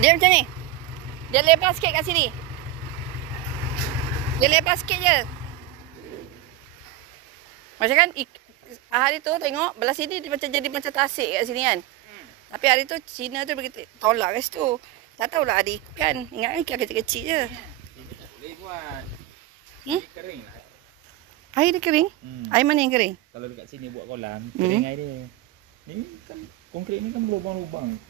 Dia macam ni. Dia lebar sikit kat sini. Dia lebar sikit je. Macam kan hari tu tengok belah sini dia macam jadi macam tasik kat sini kan. Tapi hari tu Cina tu begitu tolak kat situ. Tak tahulah ada ikan. Ingat ikan kecil-kecil je. Boleh buat. Kering lah. Air dia kering? Air mana yang kering? Kalau dekat sini buat kolam, kering air dia. Ni kan konkrit ni kan lubang-lubang.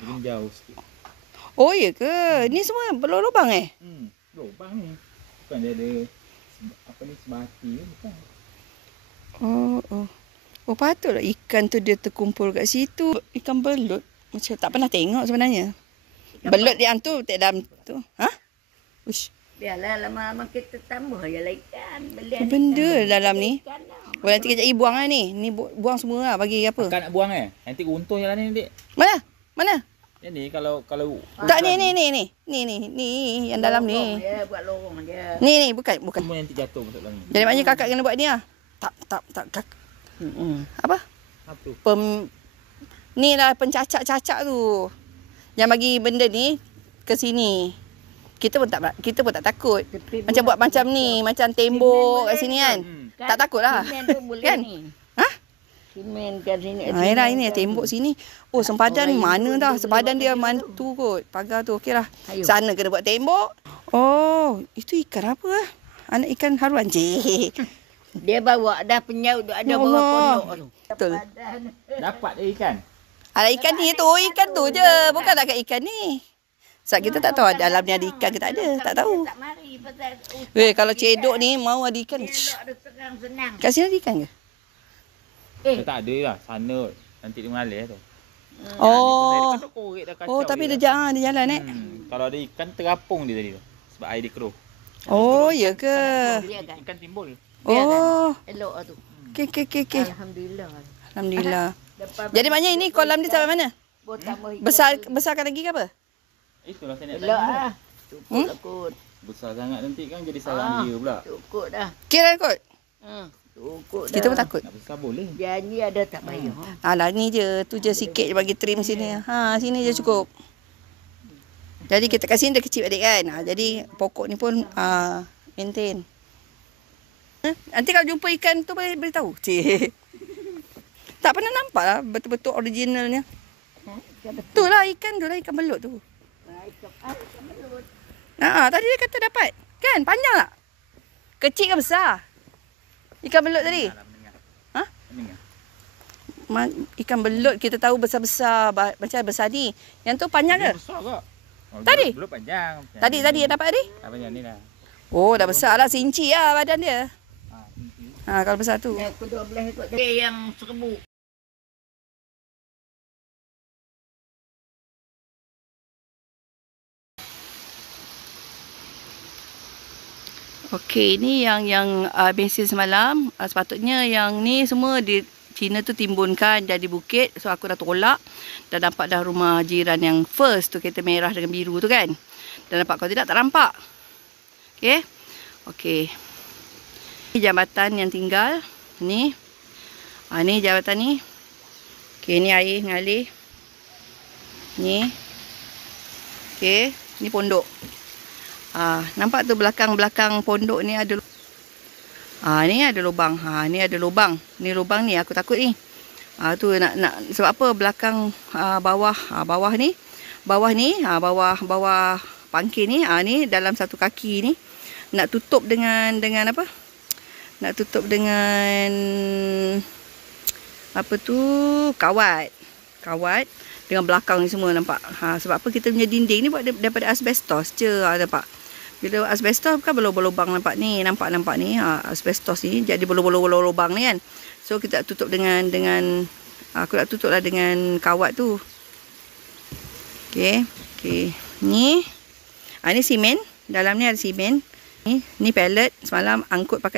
Jadi jauh sikit. Oh ya ke? Ni semua berlubang Lubang ni. Bukan dia ada apa ni sebati ke bukan. Oh patutlah ikan tu dia terkumpul kat situ. Ikan belut. Macam tak pernah tengok sebenarnya. Belut yang tu tak dalam tu. Ha? Ush. Biarlah lama-lama kita tambah je lah ikan. Benda dalam ni. Oh, nanti kejap buang lah ni. Ni buang semua lah. Bagi apa? Bukan nak buang nanti runtuh je lah ni nanti. Mana? Mana? Yang ni kalau tak ni yang dalam ni. Dia buat lorong je. Ni bukan. semua nanti jatuh masuk dalam ni. Jadi maknanya kakak kena buat ni lah. Tak kak. Apa? Apa tu? Ni lah pencacak-cacak tu. Yang bagi benda ni ke sini. Kita pun tak takut. Tepi Macam buat macam ni, macam tembok kat sini kan. Tak takut lah. Simen tu boleh Kan? ni. Ha? Simen kat sini. Ayolah ini tembok sini. Oh sempadan mana dah? Sempadan dia mantu kot. Pagar tu okey lah. Sana kena buat tembok. Oh, itu ikan apa lah? Anak ikan haruan. Cik. Dia bawa dah penyaut ada Ya bawa Allah. pondok tu. Betul. Dapat dia ikan. Ada ikan ni tu. Ikan tu je. Bukan tak kat ikan ni. Sebab kita tak tahu dalam ni ada ikan ke tak ada. Tak tahu. Tak mari pasal Weh, kalau cedok ni mau ada ikan. ada senang-senang. Kat sini ada ikan ke? Dia tak ada lah. Sana nanti dia mengalir tu. Oh. Dia korek dah kacau. Oh, tapi dia jalan Kalau ada ikan terapung dia tadi tu. Sebab air dia keruh. Oh, ya ke? Ikan timbul. Oh. Elok lah tu. Okey. Alhamdulillah. Alhamdulillah. Jadi maknanya ini kolam dia sampai mana? Buat tambah ikan. Besarkan lagi ke apa? Itulah saya nak Elok tanya. lah. Cukup lah kot. Besar sangat nanti kan jadi sarang dia pula. Cukup dah. Kira kot. Cukup dah. Kita pun takut. Nak besar boleh. Janji ada tak payah. Alah ni je. Tu je sikit je bagi trim sini. Ha, sini je cukup. Jadi kita kat sini dah kecil adik kan. Jadi pokok ni pun maintain. Nanti kalau jumpa ikan tu boleh beritahu. Cik. Tak pernah nampak lah betul-betul originalnya. Tu lah ikan tu lah, ikan belut tu. Tadi dia kata dapat. Kan? Panjang tak? Kecil ke besar? Ikan belut tadi? Ha? Ikan belut kita tahu besar-besar. Macam besar ni. Yang tu panjang ke? Besar ke? Tadi? Belut panjang. Tadi yang dapat tadi? Tak panjang ni lah. Oh, dah besar lah. Seinci lah badan dia. Kalau besar tu. Aku 12 ikut dia yang 1000. Okey, ni yang mesin semalam. Sepatutnya yang ni semua di Cina tu timbunkan jadi bukit. So aku dah tolak. Dah nampak dah rumah jiran yang first tu, kereta merah dengan biru tu kan. Dah nampak, kalau tidak tak nampak. Okey. Okey. Ni jambatan yang tinggal. Ni. Ni jambatan ni. Okey, ni air mengalir. Ni. Okey, ni pondok. Nampak tu belakang-belakang pondok ni ada ni ada lubang. Ni ada lubang. Ni lubang ni aku takut ni. Tu nak sebab apa belakang bawah ni. Bawah pangkil ni. Ni dalam satu kaki ni nak tutup dengan apa? Nak tutup dengan apa tu? Kawat dengan belakang ni semua nampak. Sebab apa kita punya dinding ni buat daripada asbestos je. Nampak. Bila asbestos kan berlubang-lubang nampak ni. Nampak ni. Asbestos ni jadi berlubang ni kan. So kita tutup dengan aku nak tutup lah dengan kawat tu. Okey. Ni. Ni simen. Dalam ni ada simen. Ni pellet. Semalam angkut pakai